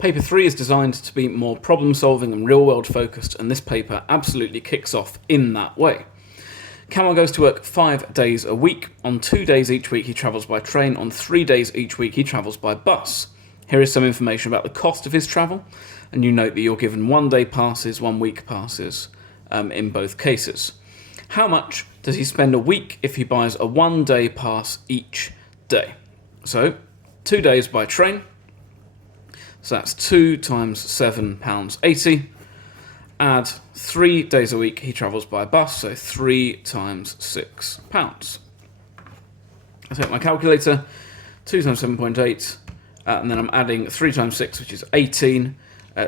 Paper 3 is designed to be more problem-solving and real-world focused, and this paper absolutely kicks off in that way. Kamal goes to work 5 days a week. On 2 days each week he travels by train. On 3 days each week he travels by bus. Here is some information about the cost of his travel, and you note that you're given 1 day passes, 1 week passes in both cases. How much does he spend a week if he buys a 1 day pass each day? So 2 days by train, so that's 2 times £7.80. Add 3 days a week he travels by bus, so 3 times £6. I take my calculator, 2 times 7.8, and then I'm adding 3 times 6, which is 18,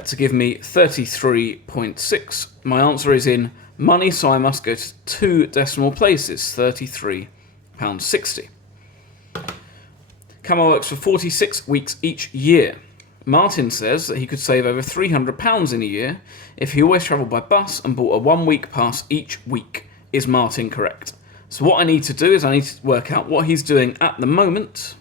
to give me 33.6. My answer is in money, so I must go to 2 decimal places, £33.60. Kamal works for 46 weeks each year. Martin says that he could save over £300 in a year if he always travelled by bus and bought a 1 week pass each week. Is Martin correct? So what I need to do is I need to work out what he's doing at the moment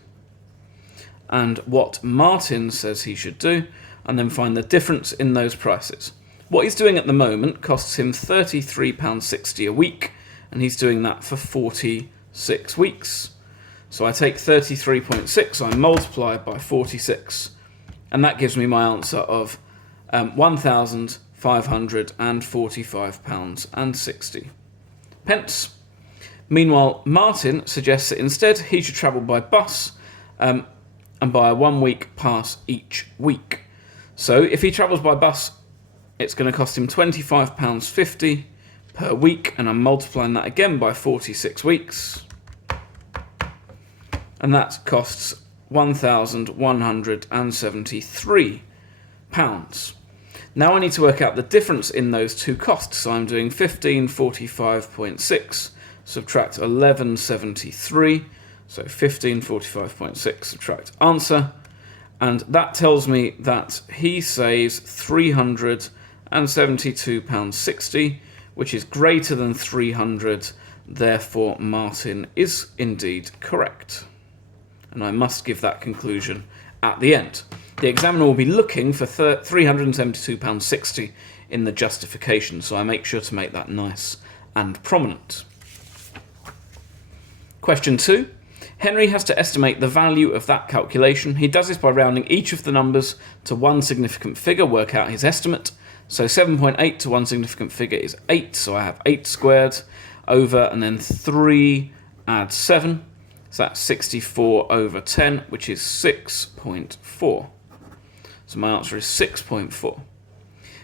and what Martin says he should do, and then find the difference in those prices. What he's doing at the moment costs him £33.60 a week, and he's doing that for 46 weeks. So I take 33.6, I multiply it by 46, and that gives me my answer of £1,545.60. Meanwhile, Martin suggests that instead he should travel by bus and buy a 1 week pass each week. So if he travels by bus, it's going to cost him £25.50 per week, and I'm multiplying that again by 46 weeks. And that costs £1,173. Now I need to work out the difference in those two costs. So I'm doing 1545.6 subtract 1173. So 1545.6 subtract answer. And that tells me that he saves £372.60, which is greater than 300. Therefore, Martin is indeed correct. And I must give that conclusion at the end. The examiner will be looking for £372.60 in the justification, so I make sure to make that nice and prominent. Question 2. Henry has to estimate the value of that calculation. He does this by rounding each of the numbers to one significant figure, work out his estimate. So 7.8 to one significant figure is 8, so I have 8 squared over, and then 3 add 7. So that's 64 over 10, which is 6.4. So my answer is 6.4.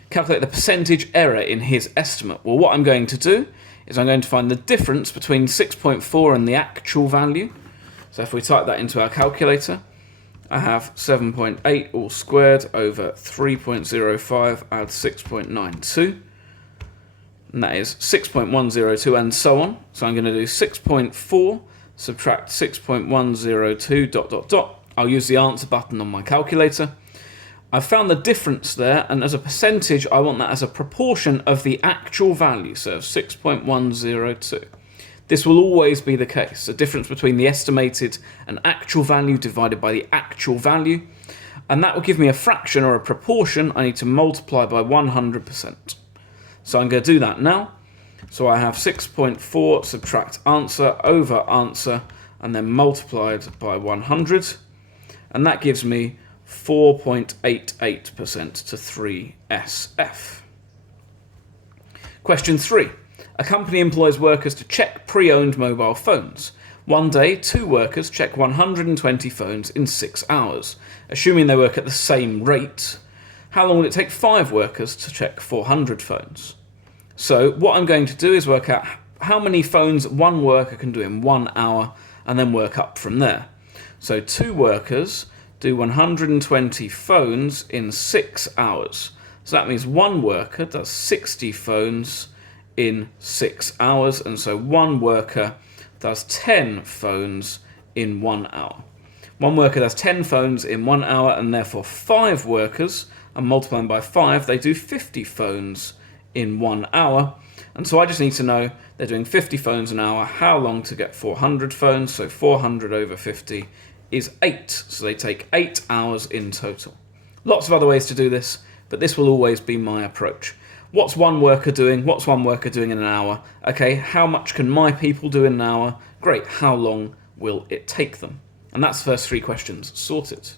Calculate the percentage error in his estimate. Well, what I'm going to do is I'm going to find the difference between 6.4 and the actual value. So if we type that into our calculator, I have 7.8 all squared over 3.05 add 6.92. And that is 6.102 and so on. So I'm going to do 6.4 subtract 6.102 ... I'll use the answer button on my calculator. I've found the difference there, and as a percentage, I want that as a proportion of the actual value, so 6.102. This will always be the case, the difference between the estimated and actual value divided by the actual value, and that will give me a fraction or a proportion I need to multiply by 100%. So I'm going to do that now. So I have 6.4 subtract answer over answer and then multiplied by 100, and that gives me 4.88% to 3SF. Question 3. A company employs workers to check pre-owned mobile phones. One day, 2 workers check 120 phones in 6 hours. Assuming they work at the same rate, how long will it take 5 workers to check 400 phones? So what I'm going to do is work out how many phones one worker can do in 1 hour and then work up from there. So 2 workers do 120 phones in 6 hours. So that means 1 worker does 60 phones in 6 hours, and so 1 worker does 10 phones in 1 hour. 1 worker does 10 phones in 1 hour, and therefore 5 workers, and multiplying by 5, they do 50 phones in 1 hour. And so I just need to know they're doing 50 phones an hour, how long to get 400 phones, so 400 over 50 is 8, so they take 8 hours in total. Lots of other ways to do this, but this will always be my approach. What's one worker doing? What's one worker doing in an hour? Okay, how much can my people do in an hour? Great, how long will it take them? And that's the first 3 questions sorted.